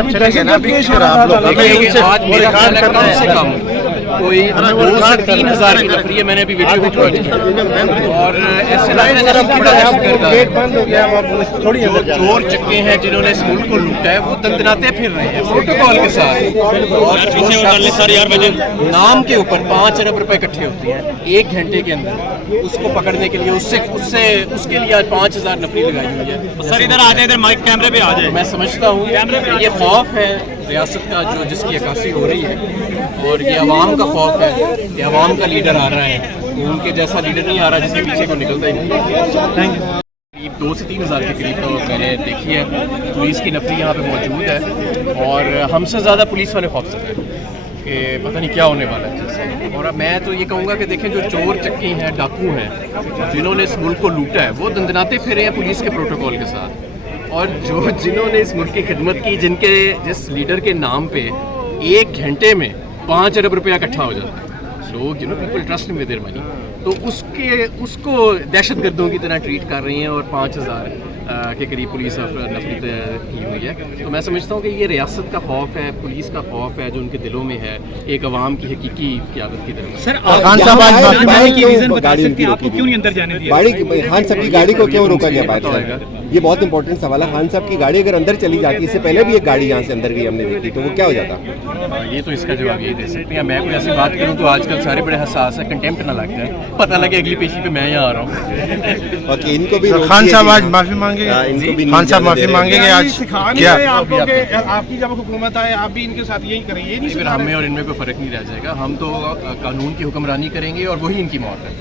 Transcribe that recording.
सब चलेंगे ना अभी, और आप लोग आज मेरा ख्याल है कम से कम कोई 2 से 3 हज़ार की तफरी है। मैंने अभी वीडियो भी और ऐसे लग रहा है बंद हो गया, थोड़ी जो चोर चक्के हैं जिन्होंने इस मुल्क को लूटा है वो दंदनाते फिर रहे हैं प्रोटोकॉल के साथ, और नाम के ऊपर 5 अरब रुपए इकट्ठे होते हैं 1 घंटे के अंदर, उसको पकड़ने के लिए उसके लिए 5,000 नफरी लगाई हुई है। सर इधर आ जाए, इधर माइक कैमरे पे आ जाए। मैं समझता हूँ ये खौफ है रियासत का जो जिसकी अक्कासी हो रही है, और ये अवाम का खौफ है कि अवाम का लीडर आ रहा है, उनके जैसा लीडर नहीं आ रहा जिसके पीछे को निकलता ही नहीं। Thank you. करीब 2 से 3 हज़ार के करीब तो मैंने देखी है पुलिस की नफरी यहाँ पे मौजूद है, और हमसे ज़्यादा पुलिस वाले खौफ से हैं कि पता नहीं क्या होने वाला है जैसे। और अब मैं तो ये कहूँगा कि देखें जो चोर चक्की हैं, डाकू हैं, जिन्होंने इस मुल्क को लूटा है वो दंदनाते फिरे हैं पुलिस के प्रोटोकॉल के साथ, और जिन्होंने इस मुल्क की खिदमत की, जिस लीडर के नाम पे 1 घंटे में 5 अरब रुपया इकट्ठा हो जाता है, लोग people trust with their money, तो उसको दहशतगर्दों की तरह ट्रीट कर रही हैं, और 5,000 के करीब पुलिस नफरी की हुई है। तो मैं समझता हूँ कि ये रियासत का खौफ है, पुलिस का खौफ है जो उनके दिलों में है, एक अवाम की हकीकी क़यादत की तरफ। सर खान साहब आज जाने की रीजन बता सकते हैं, आपको क्यों नहीं अंदर जाने दिया? खान साहब की गाड़ी को क्यों रोका गया बाहर से? ये बहुत इंपॉर्टेंट सवाल है। खान साहब की गाड़ी अगर अंदर चली जाती, इससे पहले भी एक गाड़ी यहाँ से अंदर गई हमने देखी, तो वो क्या हो जाता? ये तो इसका जवाब यही दे सकते हैं। मैं कोई ऐसी बात करूँ तो आजकल सारे बड़े हसास है, कंटेम्प्ट ना लग जाए, पता लगे अगली पेशी पे मैं यहाँ आ रहा हूँ। और इनको भी खान साहब आज माफी मांगेंगे, खान साहब माफी मांगेंगे आज क्या? आपकी जब हुकूमत आए आप भी इनके साथ यही करेंगे? ये नहीं फिर हमें और इनमें कोई फर्क नहीं रह जाएगा, हम तो कानून की हुक्मरानी करेंगे और वही इनकी मौत है।